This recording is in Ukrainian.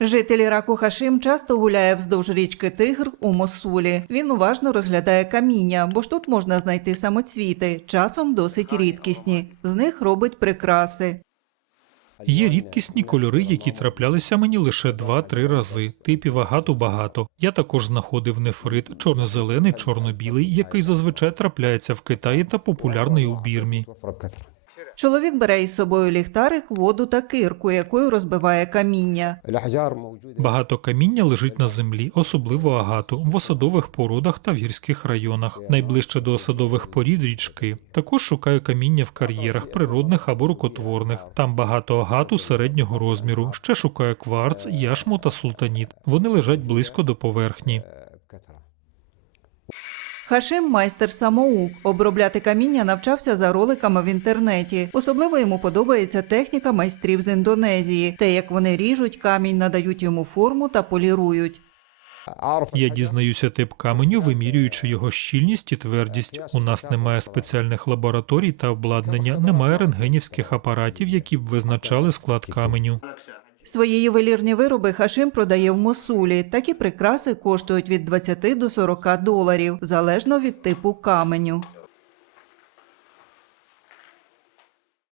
Житель Іраку Хашим часто гуляє вздовж річки Тигр у Мосулі. Він уважно розглядає каміння, бо ж тут можна знайти самоцвіти, часом досить рідкісні. З них робить прикраси. Є рідкісні кольори, які траплялися мені лише два-три рази. Типів багато-багато. Я також знаходив нефрит, чорно-зелений, чорно-білий, який зазвичай трапляється в Китаї та популярний у Бірмі. Чоловік бере із собою ліхтарик, воду та кирку, якою розбиває каміння. Багато каміння лежить на землі, особливо агату, в осадових породах та в гірських районах. Найближче до осадових порід річки. Також шукаю каміння в кар'єрах, природних або рукотворних. Там багато агату середнього розміру. Ще шукаю кварц, яшму та султаніт. Вони лежать близько до поверхні. Хашим майстер самоук. Обробляти каміння навчався за роликами в інтернеті. Особливо йому подобається техніка майстрів з Індонезії. Те, як вони ріжуть камінь, надають йому форму та полірують. Я дізнаюся тип каменю, вимірюючи його щільність і твердість. У нас немає спеціальних лабораторій та обладнання, немає рентгенівських апаратів, які б визначали склад каменю. Свої ювелірні вироби Хашим продає в Мосулі. Такі прикраси коштують від 20 до 40 доларів, залежно від типу каменю.